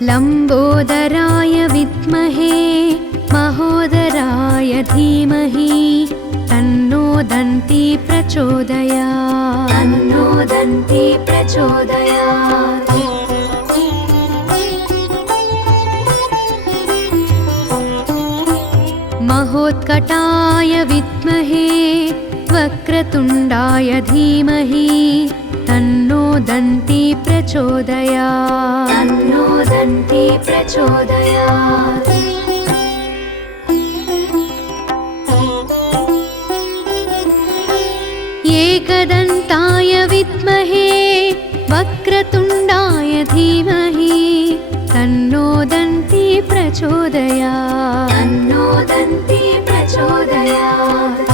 लम्बोदराय विद्महे महोदराय धीमहि तन्नो दन्ती प्रचोदयात्। तन्नो दन्ती प्रचोदयात्। महोत्कटाय विद्महे वक्रतुण्डाय धीमहि तन्नो दन्ती प्रचोदयात्। तन्नो दन्ती प्रचोदयात्। एकदन्ताय विद्महे वक्रतुण्डाय धीमहि तन्नो दन्ती प्रचोदयात्। तन्नो दन्ती प्रचोदयात्।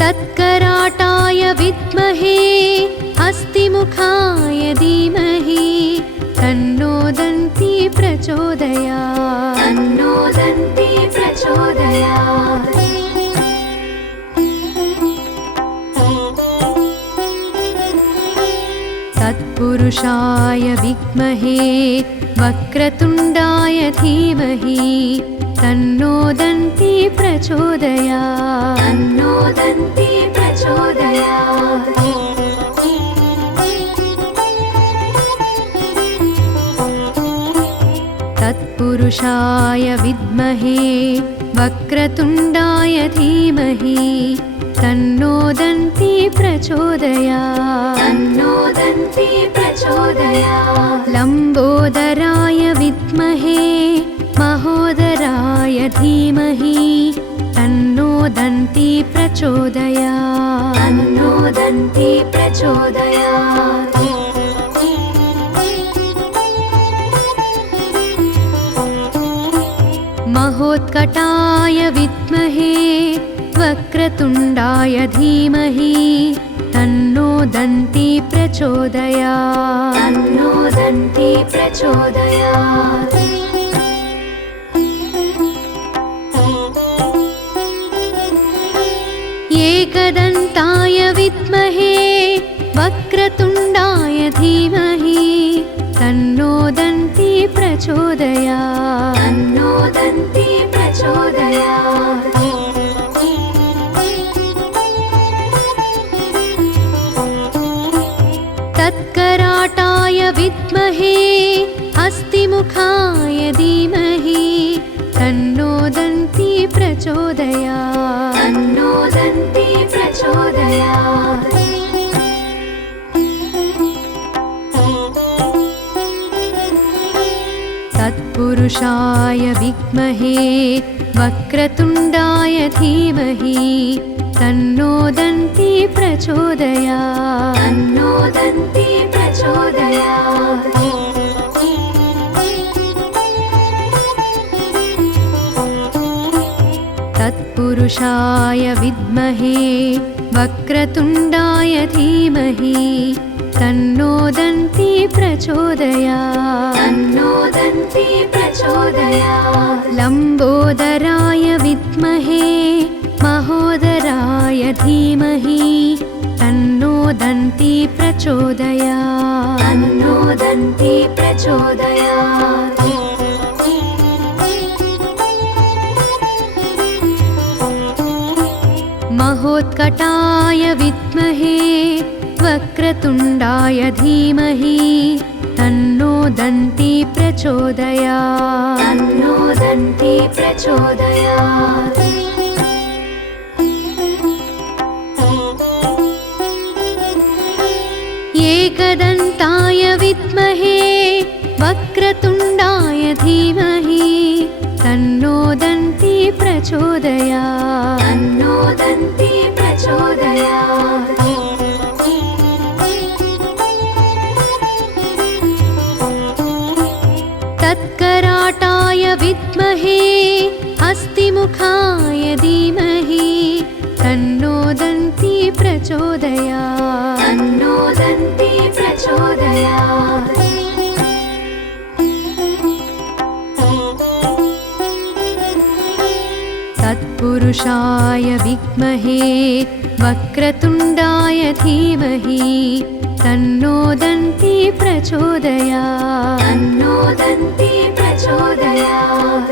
तत्कराटाय विद्महे हस्तिमुखाय धीमहि तन्नो दन्ती प्रचोदयात्। तन्नो दन्ती प्रचोदयात्। तत्पुरुषाय विद्महे वक्रतुण्डाय धीमहि तन्नो दन्ती प्रचोदयात्। तन्नो दन्ती प्रचोदयात्। तत्पुरुषाय विद्महे वक्रतुण्डाय धीमहि तन्नो दन्ती प्रचोदयात्। तन्नो दन्ती प्रचोदयात्। लम्बोदराय विद्महे महोदराय धीमहि तन्नो दन्ती प्रचोदयात्। तन्नो दन्ती प्रचोदयात्। महोत्कटाय विद्महे वक्रतुण्डाय धीमहि तन्नो दन्ती प्रचोदयात्। तन्नो दन्ती प्रचोदयात्। एकदन्ताय विद्महे वक्रतुण्डाय धीमहि तन्नो दन्ती प्रचोदयात्। तन्नो दन्ती प्रचोदयात्। तत्कराटाय विद्महे हस्तिमुखाय धीमहि तन्नो दन्ती प्रचोदयात्। तन्नो दन्ती प्रचोदयात्। तत्पुरुषाय विद्महे वक्रतुण्डाय धीमहि तन्नो दन्ती प्रचोदयात्। तन्नो दन्ती प्रचोदयात्। तत्पुरुषाय विद्महे वक्रतुण्डाय धीमहि तन्नो दन्ती प्रचोदयात्। तन्नो दन्ती प्रचोदयात्। लम्बोदराय विद्महे महोदराय धीमहि तन्नो दन्ती प्रचोदयात्। तन्नो दन्ती प्रचोदयात्। महोत्कटाय विद्महे वक्रतुण्डाय धीमहि तन्नो दन्ती प्रचोदयात्। तन्नो दन्ती प्रचोदयात्। एकदन्ताय विद्महे वक्रतुण्डाय धीमहि तन्नो दन्ती प्रचोदयात्। तन्नो दन्ती प्रचोदयात्। तत्कराटाय विद्महे हस्तिमुखाय धीमहि तन्नो दन्ती प्रचोदयात्। तन्नो दन्ती प्रचोदयात्। तत्पुरुषाय विद्महे वक्रतुण्डाय धीमहि तन्नो दन्ती प्रचोदयात् तन्नो दन्ती प्रचोदयात्।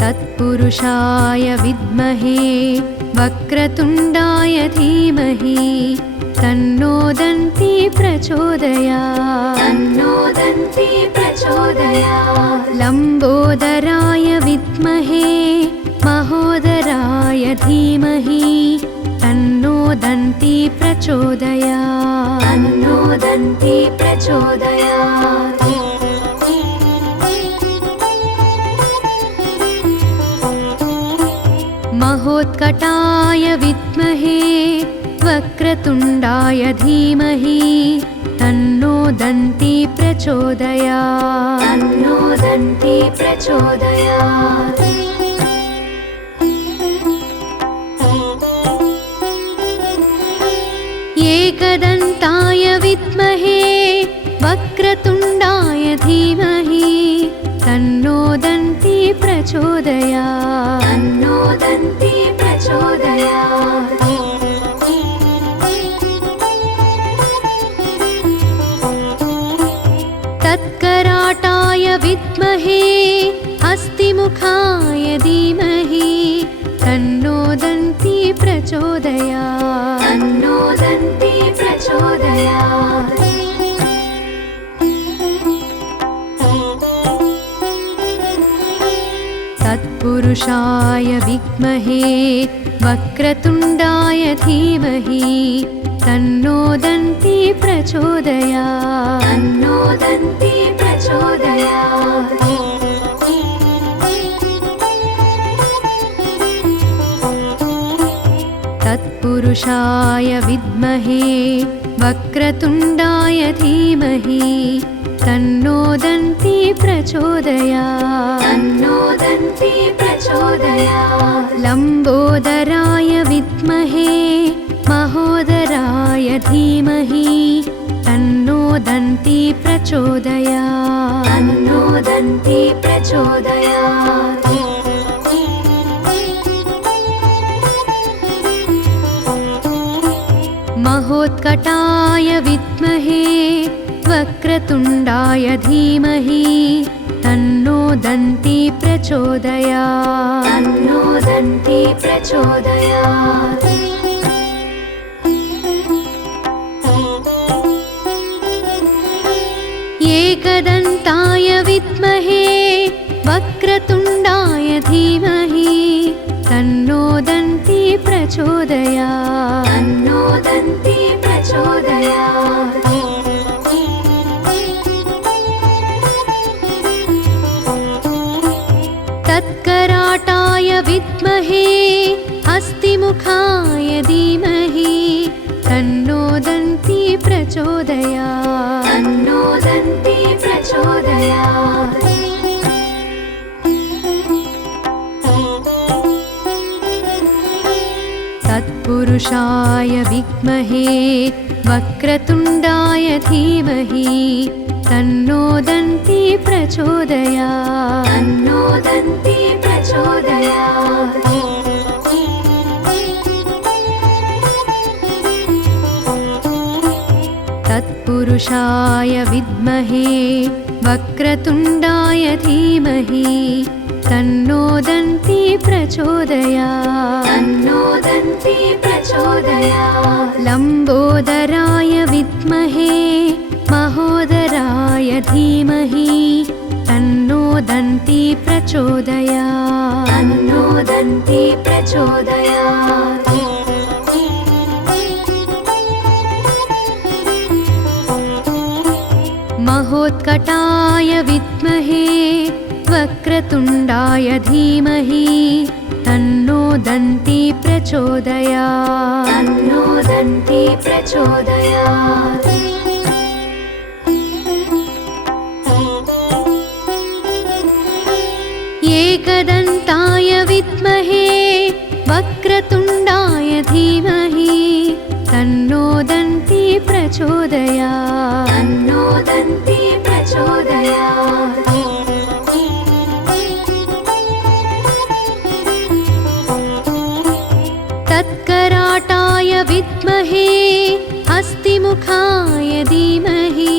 तत्पुरुषाय विद्महे वक्रतुण्डाय धीमहि तन्नो दन्ती प्रचोदयात् तन्नो दन्ती प्रचोदयात्। लम्बोदराय विद्महे महोदराय धीमहि तन्नो दन्ती प्रचोदयात् तन्नो दन्ती प्रचोदयात्। महोत्कटाय विद्महे वक्रतुण्डाय धीमहि तन्नो दन्ती प्रचोदयात् तन्नो दन्ती प्रचोदयात्। एकदन्ताय विद्महे वक्रतुण्डाय धीमहि तन्नो दन्ती प्रचोदयात् तन्नो दन्ती प्रचोदयात्। तत्कराटाय विद्महे हस्तिमुखाय धीमहि तन्नो दन्ती प्रचोदयात् तन्नो दन्ती प्रचोदयात्। तत्पुरुषाय विद्महे वक्रतुण्डाय धीमहि तन्नो दन्ती प्रचोदयात् तन्नो दन्ती प्रचोदयात्। तत्पुरुषाय विद्महे वक्रतुण्डाय धीमहि तन्नो दन्ती प्रचोदयात् तन्नो दन्ती प्रचोदयात्। लम्बोदराय विद्महे महोदराय धीमहि तन्नो दन्ती प्रचोदयात् तन्नो दन्ती प्रचोदयात्। महोत्कटाय विद्महे वक्रतुण्डाय धीमहि तन्नो दन्ती प्रचोदयात् तन्नो दन्ती प्रचोदयात्। एकदन्ताय विद्महे वक्रतुण्डाय धीमहि तन्नो दन्ती प्रचोदयात् तन्नो दन्ती प्रचोदयात्। तत्कराटाय विद्महे हस्तिमुखाय धीमहि तन्नो दन्ती प्रचोदयात् तन्नो दन्ती प्रचोदयात्। तत्पुरुषाय विद्महे वक्रतुण्डाय धीमहि तन्नो दन्ती प्रचोदयात् तन्नो दन्ती प्रचोदयात्। तत्पुरुषाय विद्महे वक्रतुण्डाय धीमहि तन्नो दन्ती प्रचोदयात् तन्नो दन्ती प्रचोदयात्। लम्बोदराय विद्महे महोदराय धीमहि तन्नो दन्ती प्रचोदयात् तन्नो दन्ती प्रचोदयात्। महोत्कटाय विद्महे वक्रतुण्डाय धीमहि तन्नो दन्ती प्रचोदयात् तन्नो दन्ती प्रचोदयात्। एकदन्ताय विद्महे वक्रतुण्डाय धीमहि तन्नो दन्ती प्रचोदयात् तन्नो दन्ती प्रचोदयात्। विद्महे हस्तिमुखाय धीमहि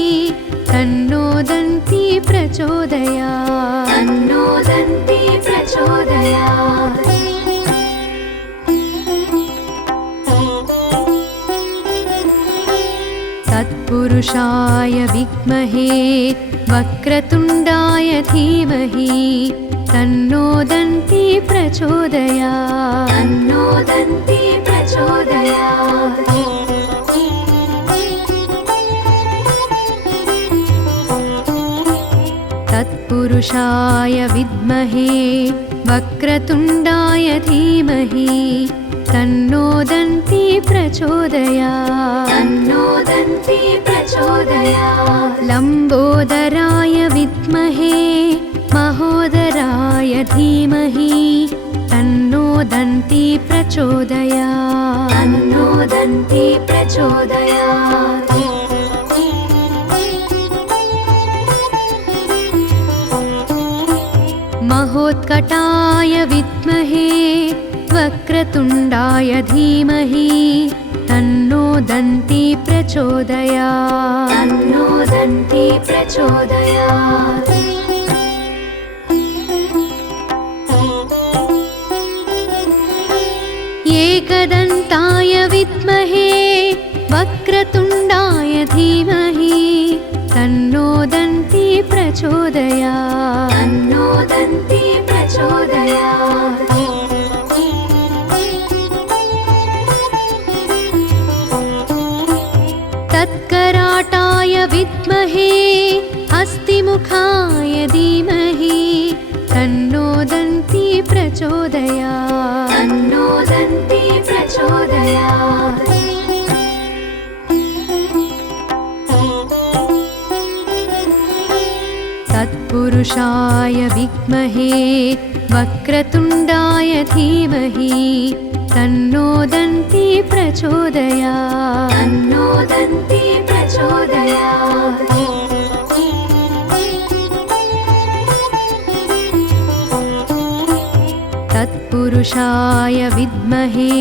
तन्नो दन्ती प्रचोदयात् तन्नो दन्ती प्रचोदयात् तत्पुरुषाय विद्महे वक्रतुण्डाय धीमहि तन्नो दन्ती प्रचोदयात् तन्नो दन्ती प्रचोदयात् तत्पुरुषाय विद्महे वक्रतुण्डाय धीमहि तन्नो दन्ती प्रचोदयात् तन्नो दन्ती प्रचोदयात् लम्बोदराय विद्महे महोदराय धीमहि तन्नो दन्ती प्रचोदयात् तन्नो दन्ती प्रचोदयात् महोत्कटाय विद्महे वक्रतुण्डाय धीमहि तन्नो दन्ती प्रचोदयात् तन्नो दन्ती प्रचोदयात् एकदन्ताय विद्महे वक्रतुण्डाय धीमहि तन्नो दन्ती प्रचोदयात् तन्नो दन्ती प्रचोदयात् तत्कराटाय विद्महे हस्तिमुखाय धीमहि तन्नो दन्ती प्रचोदयात् तन्नो दन्ती प्रचोदयात् तत्पुरुषाय विद्महे वक्रतुण्डाय धीमहि तन्नो दन्ती प्रचोदयात् तन्नो दन्ती प्रचोदयात् तत्पुरुषाय विद्महे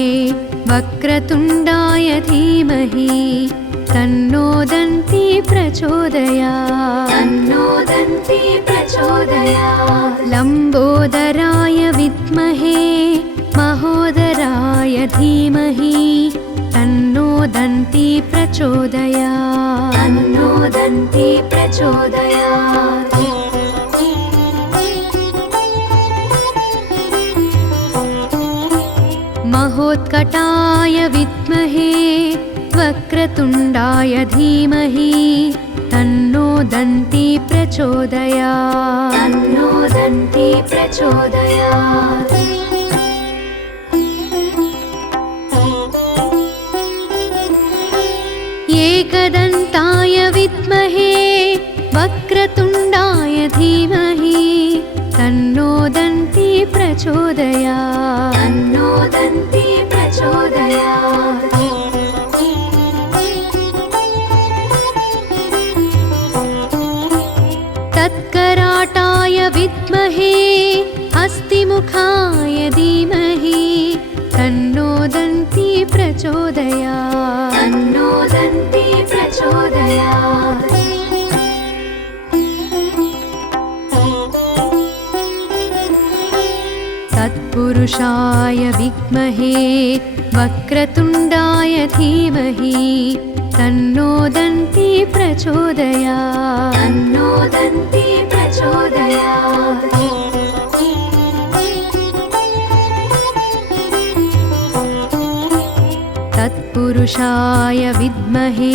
वक्रतुण्डाय धीमहि तन्नो दन्ती प्रचोदयात् तन्नो दन्ती प्रचोदयात् लम्बोदराय विद्महे महोदराय धीमहि तन्नो दन्ती प्रचोदयात् तन्नो दन्ती प्रचोदयात् महोत्कटाय विद्महे वक्रतुण्डाय धीमहि तन्नो दन्ती प्रचोदयात् तन्नो दन्ती प्रचोदयात् एकदन्ताय विद्महे वक्रतुण्डाय धीमहि तन्नो दन्ती प्रचोदयात् तन्नो दन्ती प्रचोदयात् तत्कराटाय विद्महे हस्तिमुखाय धीमहि तन्नो दन्ती प्रचोदयात् तन्नो दन्ती प्रचोदयात् तत्पुरुषाय विद्महे वक्रतुण्डाय धीमहि तन्नो दन्ती प्रचोदयात् तन्नो दन्ती प्रचोदयात् तत्पुरुषाय विद्महे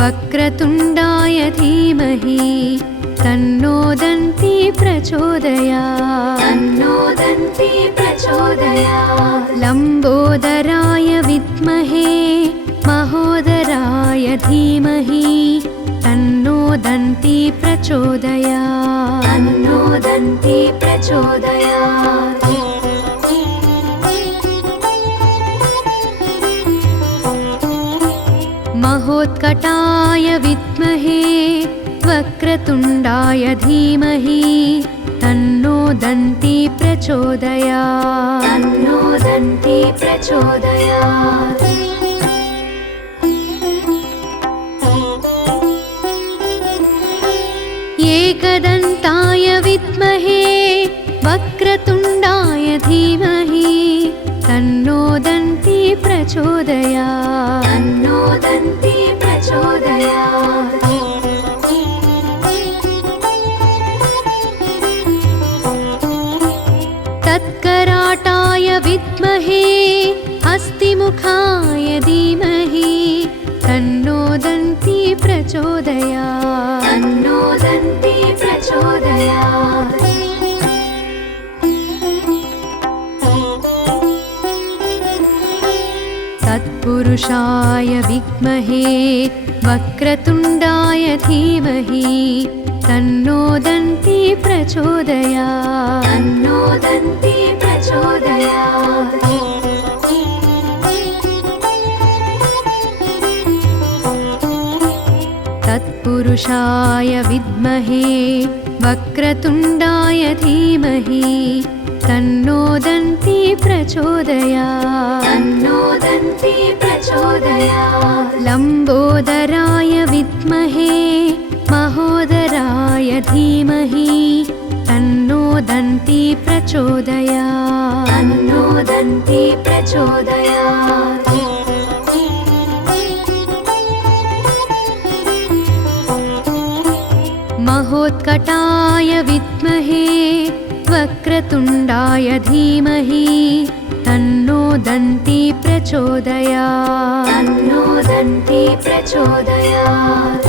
वक्रतुण्डाय धीमहि तन्नो दन्ती प्रचोदयात् तन्नो दन्ती प्रचोदयात् लम्बोदराय विद्महे महोदराय धीमहि तन्नो दन्ती प्रचोदयात् तन्नो दन्ती प्रचोदयात् महोत्कटाय विद्महे वक्रतुण्डाय धीमहि तन्नो दन्ती प्रचोदयात् तन्नो दन्ती प्रचोदयात् एकदन्ताय विद्महे वक्रतुण्डाय धीमहि तन्नो दन्ती प्रचोदयात् तन्नो दन्ती प्रचोदयात्। तत्कराटाय विद्महे हस्तिमुखाय धीमहि तन्नो दन्ती प्रचोदयात् तन्नो दन्ती प्रचोदयात्। तत्पुरुषाय विद्महे वक्रतुण्डाय धीमहि तन्नो दन्ती प्रचोदयात् तन्नो दन्ती प्रचोदयात्। तत्पुरुषाय विद्महे वक्रतुण्डाय धीमहि तन्नो दन्ती प्रचोदयात् तन्नो दन्ती प्रचोदयात्। लम्बोदराय विद्महे महोदराय धीमहि तन्नो दन्ती प्रचोदयात् तन्नो दन्ती प्रचोदयात्। महोत्कटाय विद्महे वक्रतुण्डाय धीमहि तन्नो दन्ती प्रचोदयात् तन्नो दन्ती प्रचोदयात्।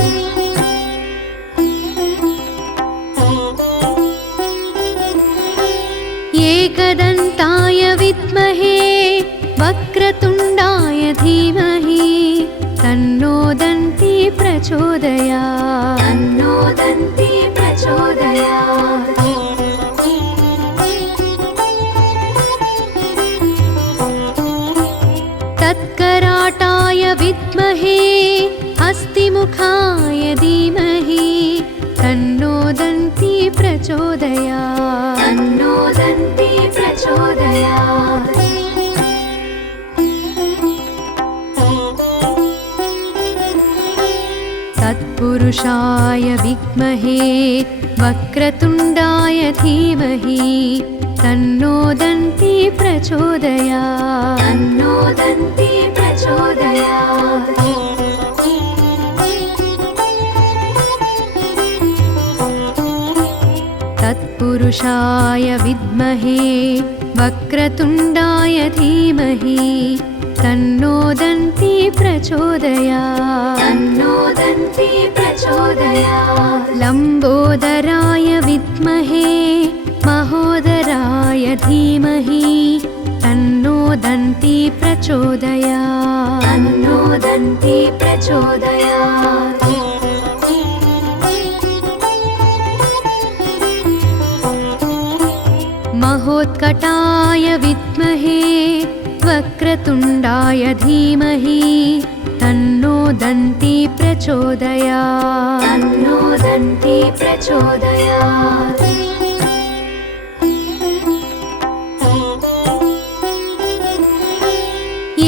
एकदन्ताय विद्महे वक्रतुण्डाय धीमहि तन्नो दन्ती प्रचोदयात् तन्नो दन्ती प्रचोदयात्। तत्कराटाय विद्महे हस्तिमुखाय धीमहि तन्नो दन्ती प्रचोदयात् तन्नो दन्ती प्रचोदयात्। तत्पुरुषाय विद्महे वक्रतुण्डाय धीमहि तन्नो दन्ती प्रचोदयात् तन्नो दन्ती प्रचोदयात्। तत्पुरुषाय विद्महे वक्रतुण्डाय धीमहि तन्नो दन्ती प्रचोदयात् तन्नो दन्ती प्रचोदयात्। लम्बोदराय विद्महे महोदराय धीमहि तन्नो दन्ती प्रचोदयात् तन्नो दन्ती प्रचोदयात्। महोत्कटाय विद्महे वक्रतुण्डाय धीमहि तन्नो दन्ती प्रचोदयात् तन्नो दन्ती प्रचोदयात्।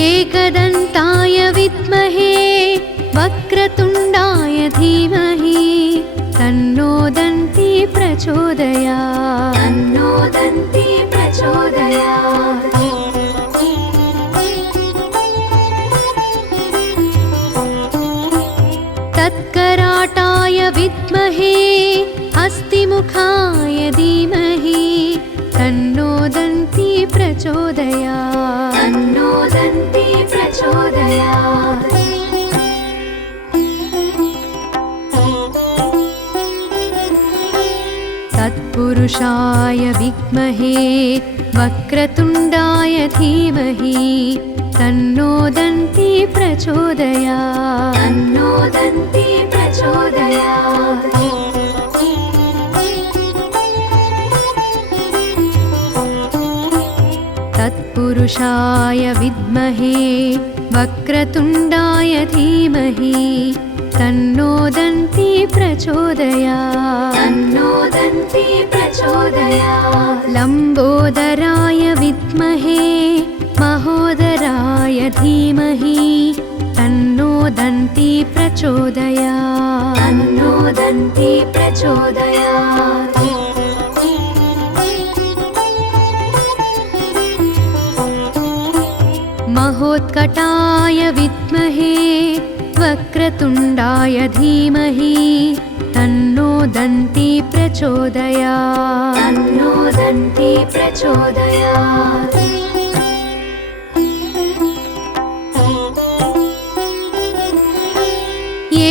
एकदन्ताय विद्महे वक्रतुण्डाय धीमहि तन्नो दन्ती प्रचोदयात् तन्नो दन्ती प्रचोदयात्। तत्कराटाय विद्महे हस्तिमुखाय धीमहि तन्नो दन्ती प्रचोदयात् तन्नो दन्ती प्रचोदयात्। तत्पुरुषाय विद्महे वक्रतुण्डाय धीमहि तन्नो दन्ती प्रचोदयात् तन्नो दन्ती प्रचोदयात्। तत्पुरुषाय विद्महे वक्रतुण्डाय धीमहि तन्नो दन्ती प्रचोदयात् तन्नो दन्ती प्रचोदयात्। लम्बोदराय विद्महे महोदराय धीमहि तन्नो दन्ती प्रचोदयात् तन्नो दन्ती प्रचोदयात् महोत्कटाय विद्महे वक्रतुण्डाय धीमहि तन्नो दन्ती प्रचोदयात् तन्नो दन्ती प्रचोदयात्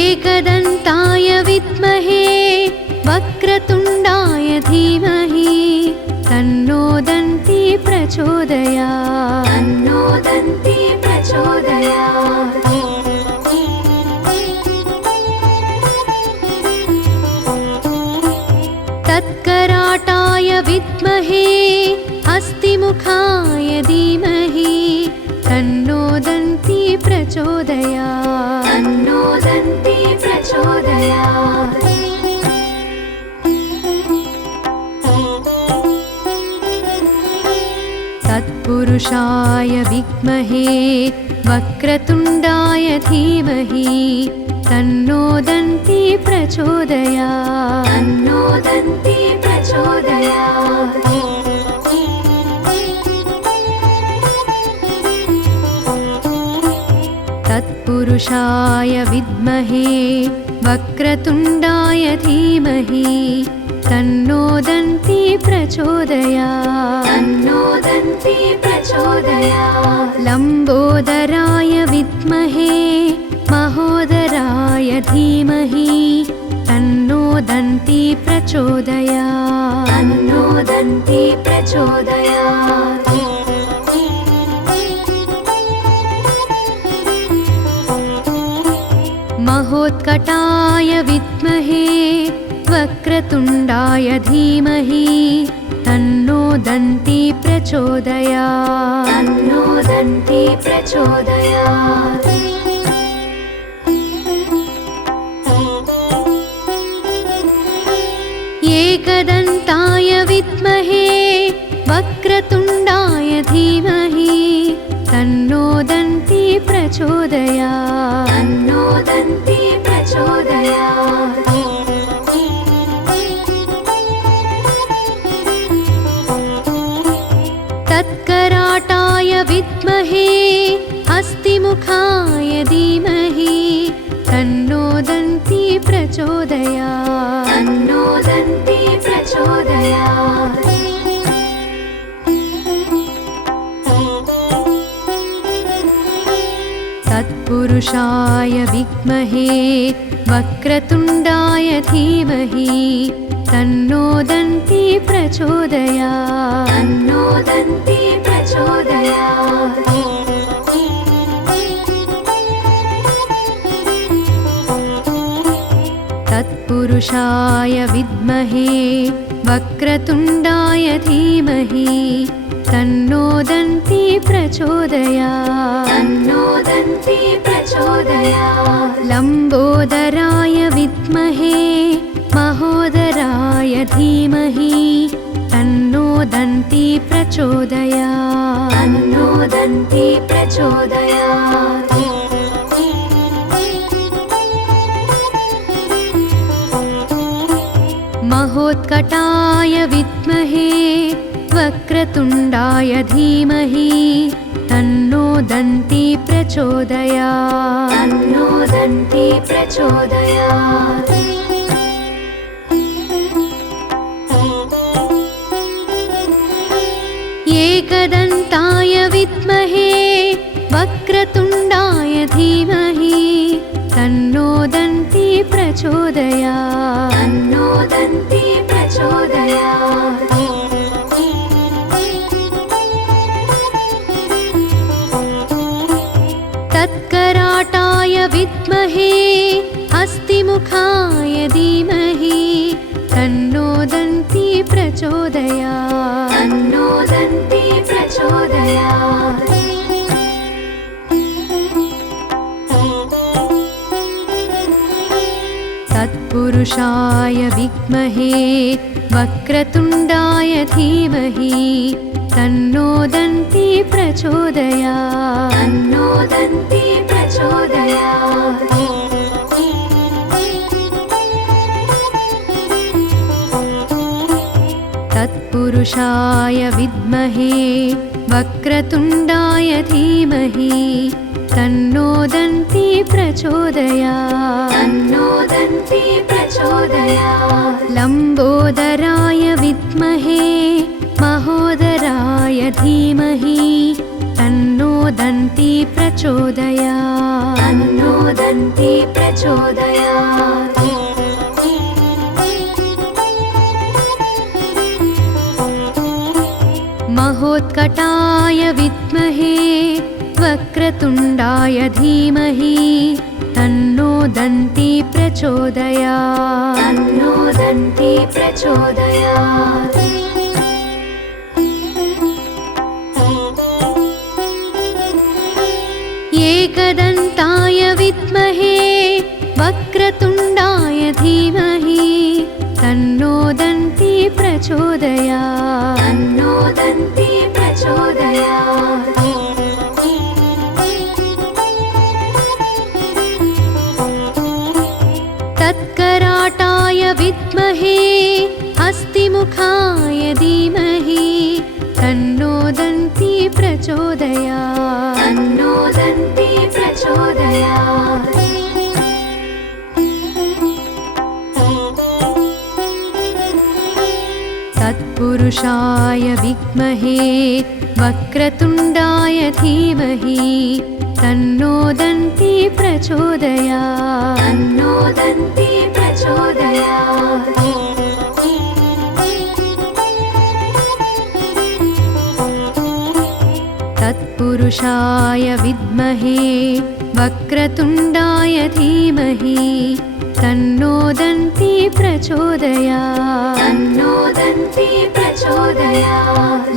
एकदन्ताय विद्महे वक्रतुण्डाय धीमहि तन्नो दन्ती प्रचोदयात् तन्नो दन्ती प्रचोदयात् तत्कराटाय विद्महे हस्तिमुखाय धीमहि तन्नो दन्ती प्रचोदयात् तन्नो दन्ती प्रचोदयात् तत्पुरुषाय विद्महे वक्रतुण्डाय धीमहि तन्नो दन्ती प्रचोदयात् तन्नो दन्ती प्रचोदयात् तत्पुरुषाय विद्महे वक्रतुण्डाय धीमहि तन्नो दन्ती प्रचोदयात् तन्नो दन्ती प्रचोदयात् लम्बोदराय विद्महे महोदराय धीमहि तन्नो दन्ती प्रचोदयात् तन्नो दन्ती प्रचोदयात् महोत्कटाय विद्महे वक्रतुण्डाय धीमहि तन्नो दन्ती प्रचोदयात् तन्नो दन्ती प्रचोदयात् एकदन्ताय विद्महे वक्रतुण्डाय धीमहि तन्नो दन्ती प्रचोदयात् तन्नो दन्ती प्रचोदयात् तत्कराटाय विद्महे हस्तिमुखाय धीमहि तन्नो दन्ती प्रचोदयात् तन्नो दन्ती प्रचोदयात् तत्पुरुषाय विद्महे वक्रतुण्डाय धीमहि तन्नो दन्ती प्रचोदयात् तन्नो दन्ती प्रचोदयात् तत्पुरुषाय विद्महे वक्रतुण्डाय धीमहि तन्नो दन्ती प्रचोदयात् तन्नो दन्ती प्रचोदयात् लम्बोदराय विद्महे महोदराय धीमहि तन्नो दन्ती प्रचोदयात् तन्नो दन्ती प्रचोदयात् महोत्कटाय विद्महे वक्रतुण्डाय धीमहि तन्नो दन्ती प्रचोदयात् तन्नो दन्ती प्रचोदयात् एकदन्ताय विद्महे वक्रतुण्डाय धीमहि तन्नो दन्ती प्रचोदयात् तन्नो दन्ती प्रचोदयात् तत्कराटाय विद्महे हस्तिमुखाय धीमहि तन्नो दन्ती प्रचोदयात् तन्नो दन्ती प्रचोदयात् तत्पुरुषाय विद्महे वक्रतुण्डाय धीमहि तन्नो दन्ती प्रचोदयात् तन्नो दन्ती प्रचोदयात् तत्पुरुषाय विद्महे वक्रतुण्डाय धीमहि तन्नो दन्ती प्रचोदयात् लम्बोदराय विद्महे महोदराय धीमहि तन्नो दन्ती प्रचोदयात् महोत्कटाय विद्महे वक्रतुण्डाय धीमहि तन्नो दन्ती प्रचोदयात् एकदन्ताय विद्महे वक्रतुण्डाय धीमहि तन्नो दन्ती प्रचोदयात् तत्कराटाय विद्महे हस्तिमुखाय धीमहि तन्नो दन्ती प्रचोदयात् तत्पुरुषाय विद्महे वक्रतुण्डाय धीमहि तन्नो दन्ती प्रचोदयात् तत्पुरुषाय विद्महे वक्रतुण्डाय धीमहि तन्नो दन्ती प्रचोदयात्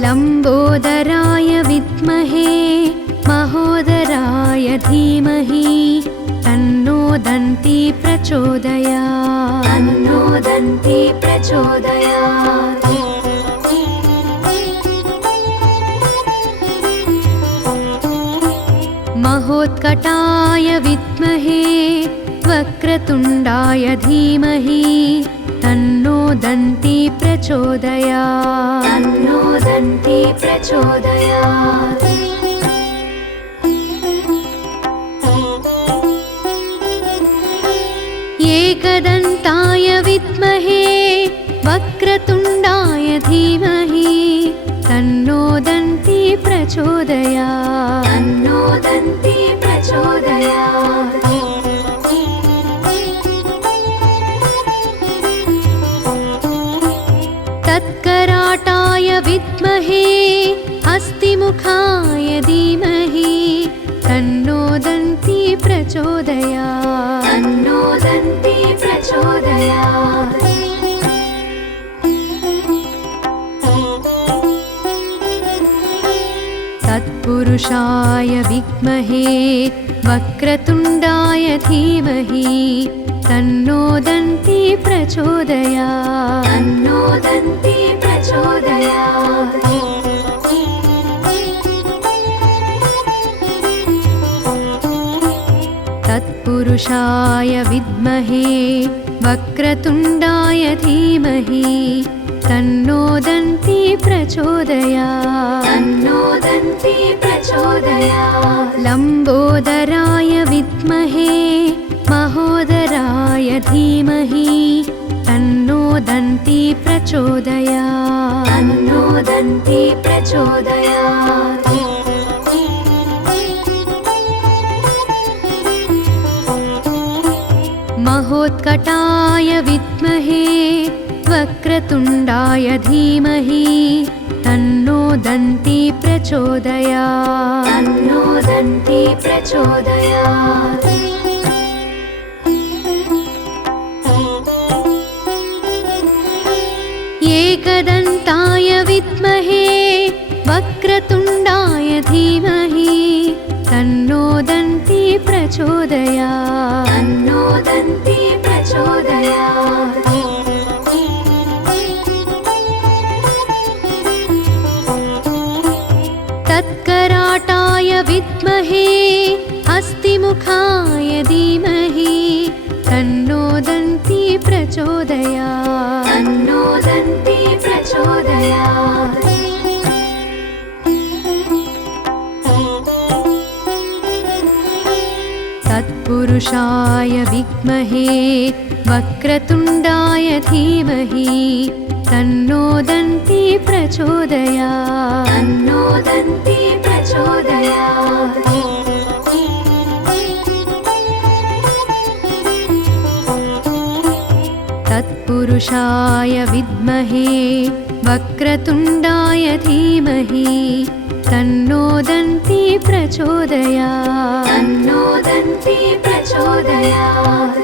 लम्बोदराय विद्महे महोदराय धीमहि तन्नो दन्ती प्रचोदयात् महोत्कटाय विद्महे वक्रतुण्डाय धीमहि तन्नो दन्ती प्रचोदयात् एकदन्ताय विद्महे वक्रतुण्डाय धीमहि तन्नो दन्ती प्रचोदयात् तत्कराटाय विद्महे हस्तिमुखाय धीमहि तन्नो दन्ती प्रचोदयात् तत्पुरुषाय विद्महे वक्रतुण्डाय धीमहि तन्नो दन्ती प्रचोदयात् तत्पुरुषाय विद्महे वक्रतुण्डाय धीमहि तन्नो दन्ती प्रचोदयात् लम्बोदराय विद्महे महोदराय धीमहि तन्नो दन्ती प्रचोदयात् महोत्कटाय विद्महे वक्रतुण्डाय धीमहि तन्नो दन्ती प्रचोदयात् एकदन्ताय विद्महे वक्रतुण्डाय धीमहि तन्नो दन्ती प्रचोदयात् तत्कराटाय विद्महे हस्तिमुखाय धीमहि तन्नो दन्ती प्रचोदयात् तत्पुरुषाय विद्महे वक्रतुण्डाय धीमहि तन्नो दन्ती प्रचोदयात् तन्नो दन्ती प्रचोदयात्। तत्पुरुषाय विद्महे वक्रतुण्डाय धीमहि तन्नो दन्ती प्रचोदयात् तन्नो दन्ती प्रचोदयात्।